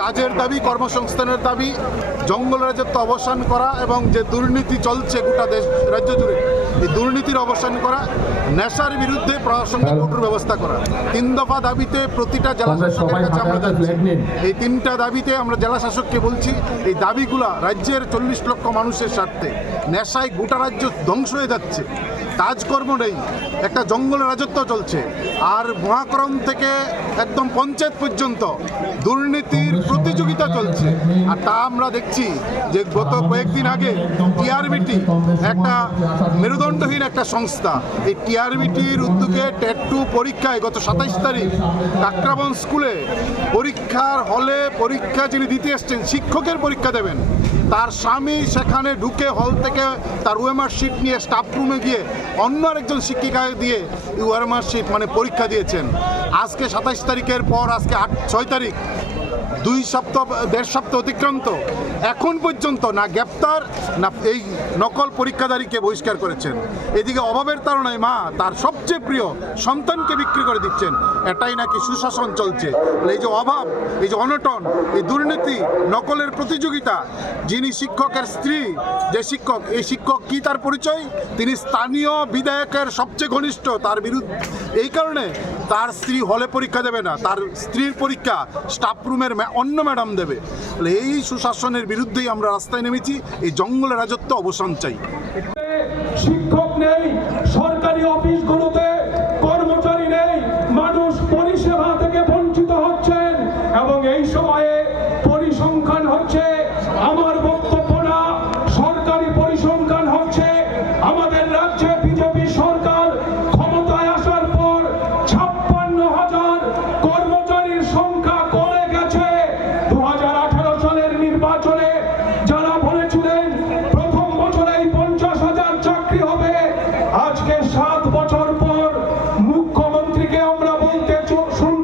কাজের দাবি কর্মসংস্থানের দাবি জঙ্গল রাজত্ব অবসান করা এবং যে দুর্নীতি চলছে গোটা দেশ রাজ্য জুড়ে এই দুর্নীতির অবসান করা নেশার বিরুদ্ধে প্রশাসনিক কঠোর ব্যবস্থা করা। তিন দফা দাবিতে প্রতিটা জেলা শাসকের কাছে আমরা যাচ্ছি। এই তিনটা দাবিতে আমরা জেলা শাসককে বলছি এই দাবিগুলা রাজ্যের চল্লিশ লক্ষ মানুষের স্বার্থে নেশায় গোটা রাজ্য ধ্বংস হয়ে যাচ্ছে। কাজকর্ম নেই একটা জঙ্গল রাজত্ব চলছে। আর মহাকরণ থেকে একদম পঞ্চায়েত পর্যন্ত দুর্নীতির প্রতিযোগিতা চলছে। আর তা আমরা দেখছি যে গত কয়েকদিন আগে টিআরবিটি একটা মেরুদণ্ডহীন একটা সংস্থা, এই টিআরবিটির উদ্যোগে টেট টু পরীক্ষায় গত সাতাইশ তারিখ কাকরাবন স্কুলে পরীক্ষার হলে পরীক্ষা যিনি দিতে এসছেন, শিক্ষকের পরীক্ষা দেবেন। তার স্বামী সেখানে ঢুকে হল থেকে তার ওয়েমার শিট নিয়ে স্টাফ রুমে গিয়ে অন্য আরেকজন শিক্ষিকাকে দিয়ে ওয়েমার শিট মানে পরীক্ষা দিয়েছেন। আজকে সাতাইশ তারিখের পর আজকে আট ছয় তারিখ। দুই সপ্তাহ, দেড় সপ্তাহ অতিক্রান্ত। এখন পর্যন্ত না গ্রেপ্তার, না এই নকল পরীক্ষাদারীকে বহিষ্কার করেছেন। এদিকে অভাবের তাড়নায় মা তার সবচেয়ে প্রিয় সন্তানকে বিক্রি করে দিচ্ছেন। এটাই নাকি সুশাসন চলছে। এই যে অভাব, এই যে অনটন, এই দুর্নীতি, নকলের প্রতিযোগিতা, যিনি শিক্ষকের স্ত্রী, যে শিক্ষক, এই শিক্ষক কি তার পরিচয়? তিনি স্থানীয় বিধায়কের সবচেয়ে ঘনিষ্ঠ, তার বিরুদ্ধে, এই কারণে তার স্ত্রী হলে পরীক্ষা দেবে না। তার স্ত্রীর পরীক্ষা স্টাফ রুমের অন্য ম্যাডাম দেবে। তাহলে এই সুশাসনের বিরুদ্ধেই আমরা রাস্তায় নেমেছি, এই জঙ্গলের রাজত্ব অবসান চাই। শিক্ষক নেই, সরকারি অফিসগুলোতে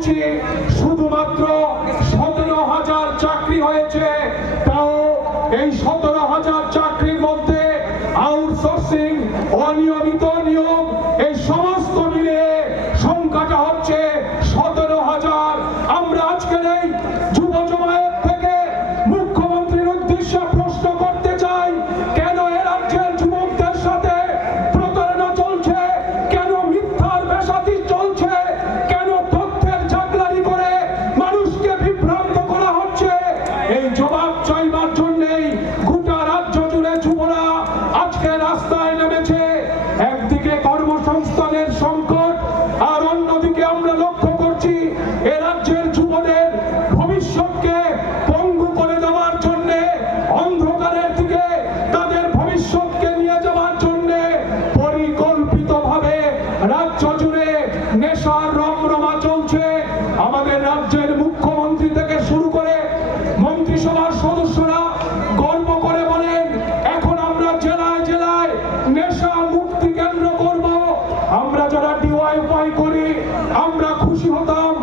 discute ডিওয়াইফাই করে আমরা খুশি হতাম।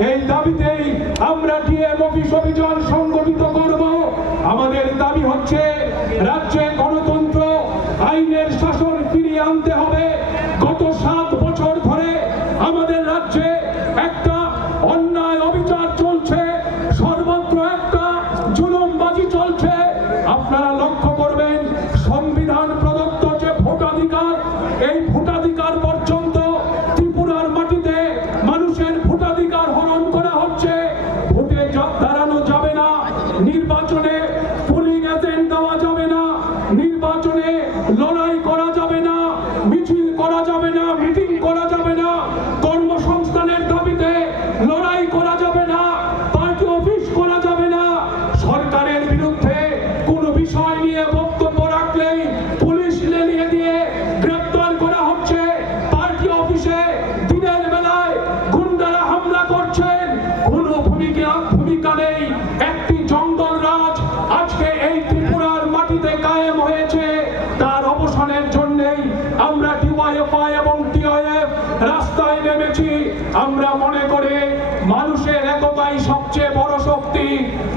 এই দাবিতেই আমরা কি ডিএম অফিস অভিযান আইএফআই এবং টিআইএফ রাস্তায় নেমেছি। আমরা মনে করে মানুষের একতাই সবচেয়ে বড় শক্তি।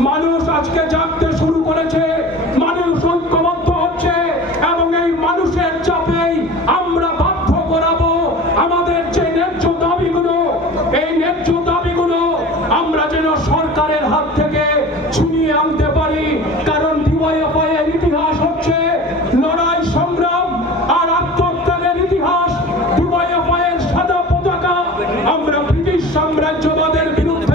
মানুষ আজকে জানতে